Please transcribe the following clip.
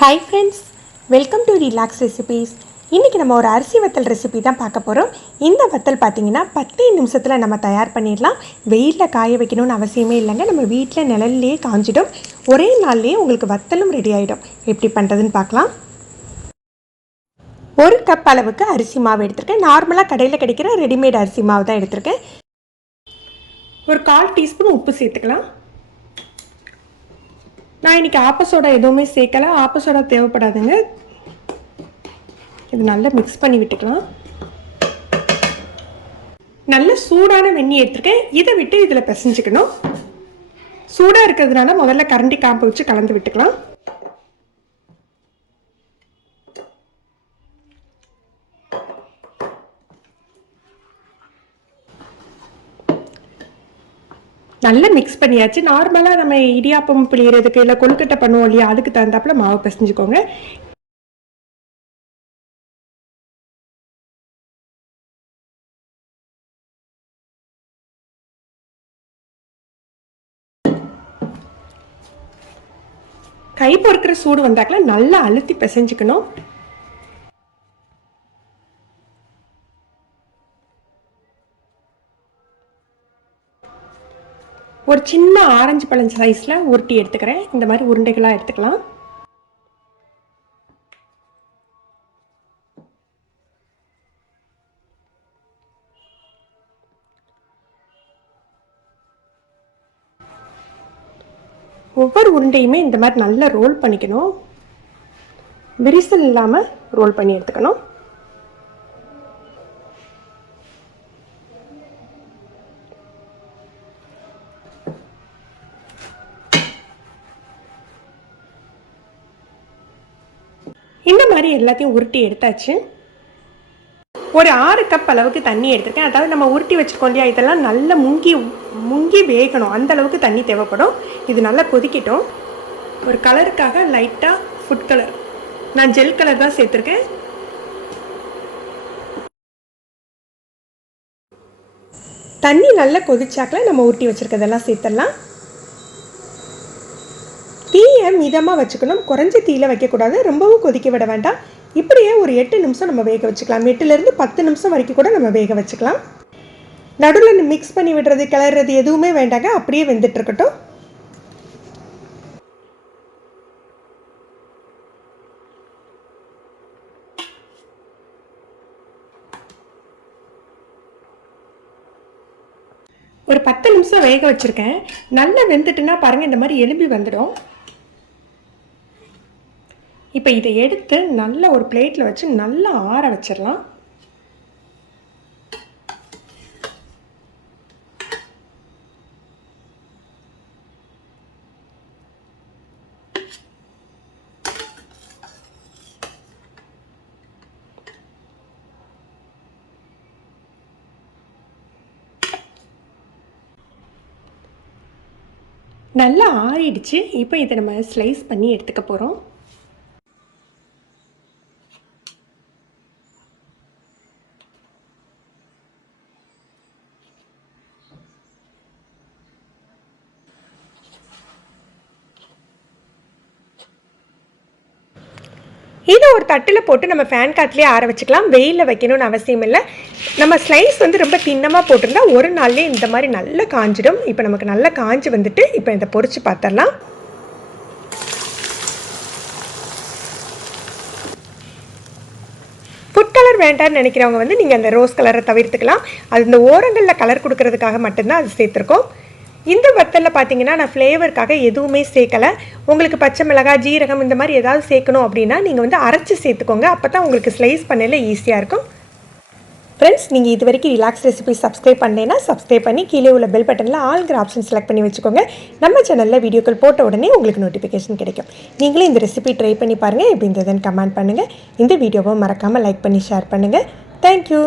Hi friends, welcome to Relax Recipes. இன்றைக்கி நம்ம ஒரு அரிசி வத்தல் ரெசிபி தான் பார்க்க போகிறோம். இந்த வத்தல் பார்த்திங்கன்னா 10 நிமிஷத்தில் நம்ம தயார் பண்ணிடலாம். வெயிலில் காய வைக்கணும்னு அவசியமே இல்லைங்க. நம்ம வீட்டில் நிழல்லையே காஞ்சிடும். ஒரே நாள்லேயே உங்களுக்கு வத்தலும் ரெடி ஆகிடும். எப்படி பண்ணுறதுன்னு பார்க்கலாம். ஒரு கப் அளவுக்கு அரிசி மாவு எடுத்திருக்கேன். நார்மலாக கடையில் கிடைக்கிற ரெடிமேட் அரிசி மாவு தான் எடுத்திருக்கேன். ஒரு 1/4 டீஸ்பூன் உப்பு சேர்த்துக்கலாம். நான் இன்றைக்கி ஆப்பசோடா எதுவுமே சேர்க்கலை. ஆப்பசோடா தேவைப்படாதுங்க. இது நல்லா மிக்ஸ் பண்ணி விட்டுக்கலாம். நல்ல சூடான வெந்நீர் எடுத்துருக்கேன். இதை விட்டு இதில் பிசைஞ்சிக்கணும். சூடாக இருக்கிறதுனால முதல்ல கரண்டி காம்பை வச்சு கலந்து விட்டுக்கலாம். நல்லா மிக்ஸ் பண்ணியாச்சு. நார்மலாக நம்ம இடியாப்பம் பிழியறதுக்கு இல்லை கொழுக்கட்டை பண்ணுவோம் இல்லையா, அதுக்கு தகுந்தாப்புல மாவு பிசைஞ்சுக்கோங்க. கை பொறுக்கிற சூடு வந்தாக்கல நல்லா அழுத்தி பிசைஞ்சுக்கணும். ஒரு சின்ன ஆரஞ்சு பழம் சைஸில் உருட்டி எடுத்துக்கிறேன். இந்த மாதிரி உருண்டைகளாக எடுத்துக்கலாம். ஒவ்வொரு உருண்டையுமே இந்த மாதிரி நல்லா ரோல் பண்ணிக்கணும். விரிசல் இல்லாமல் ரோல் பண்ணி எடுத்துக்கணும். இந்த மாதிரி எல்லாத்தையும் உருட்டி எடுத்தாச்சு. ஒரு 6 கப் அளவுக்கு தண்ணி எடுத்திருக்கேன். அதாவது நம்ம உருட்டி வச்சுருக்கோம் இல்லையா, இதெல்லாம் நல்லா முங்கி வேகணும். அந்த அளவுக்கு தண்ணி தேவைப்படும். இது நல்லா கொதிக்கட்டும். ஒரு கலருக்காக லைட்டாக ஃபுட் கலர், நான் ஜெல் கலர் தான் சேர்த்துருக்கேன். தண்ணி நல்லா கொதிச்சாக்கில் நம்ம உருட்டி வச்சுருக்கதெல்லாம் சேர்த்துடலாம். தீயை மிதமாக வச்சுக்கணும். குறைஞ்ச தீயில் வைக்கக்கூடாது. ரொம்பவும் கொதிக்க விட வேண்டாம். இப்படியே ஒரு 8 நிமிஷம் நம்ம வேக வச்சுக்கலாம். 8லேருந்து 10 நிமிஷம் வரைக்கும் கூட நம்ம வேக வச்சுக்கலாம். நடுவில் மிக்ஸ் பண்ணி விடுறது, கிளறது எதுவுமே வேண்டாங்க. அப்படியே வெந்துட்டு இருக்கட்டும். ஒரு 10 நிமிஷம் வேக வச்சுருக்கேன். நல்லா வெந்துட்டுன்னா பாருங்கள், இந்த மாதிரி எலும்பி வந்துடும். இப்போ இதை எடுத்து நல்லா ஒரு பிளேட்டில் வச்சு நல்லா ஆற வச்சிடலாம். நல்லா ஆறிடுச்சு. இப்போ இதை நம்ம ஸ்லைஸ் பண்ணி எடுத்துக்க போகிறோம். இதை ஒரு தட்டில் போட்டு நம்ம ஃபேன் காற்றுலேயே ஆற வச்சுக்கலாம். வெயிலில் வைக்கணும்னு அவசியம் இல்லை. நம்ம ஸ்லைஸ் ரொம்ப தின்னமாக போட்டிருந்தா ஒரு நாள்லேயே இந்த மாதிரி நல்லா காஞ்சிடும். இப்போ நமக்கு நல்லா காஞ்சி வந்துட்டு இப்போ இதை பொரிச்சு பார்த்துடலாம். ஃபுட் கலர் வேண்டாம்னு நினைக்கிறவங்க நீங்கள் அந்த ரோஸ் கலரை தவிர்த்துக்கலாம். அது இந்த ஓரங்களில் கலர் கொடுக்கறதுக்காக மட்டும்தான் அது சேர்த்துருக்கோம். இந்த வத்தலில் பார்த்தீங்கன்னா நான் ஃப்ளேவருக்காக எதுவுமே சேர்க்கலை. உங்களுக்கு பச்சை மிளகாய், ஜீரகம் இந்த மாதிரி ஏதாவது சேர்க்கணும் அப்படின்னா நீங்கள் அரைச்சி சேர்த்துக்கோங்க. அப்போ தான் உங்களுக்கு ஸ்லைஸ் பண்ணல ஈஸியாக இருக்கும். ஃப்ரெண்ட்ஸ், நீங்கள் இது வரைக்கும் ரிலாக்ஸ் ரெசிபி சப்ஸ்கிரைப் பண்ணலைன்னா சப்ஸ்கிரைப் பண்ணி கீழே உள்ள பெல் பட்டனில் ஆல்கிற ஆப்ஷன் செலக்ட் பண்ணி வச்சுக்கோங்க. நம்ம சேனலில் வீடியோக்கள் போட்ட உடனே உங்களுக்கு நோட்டிஃபிகேஷன் கிடைக்கும். நீங்களும் இந்த ரெசிபி ட்ரை பண்ணி பாருங்கள். எப்படி இருந்ததுன்னு கமெண்ட் பண்ணுங்கள். இந்த வீடியோவை மறக்காமல் லைக் பண்ணி ஷேர் பண்ணுங்கள். தேங்க்யூ.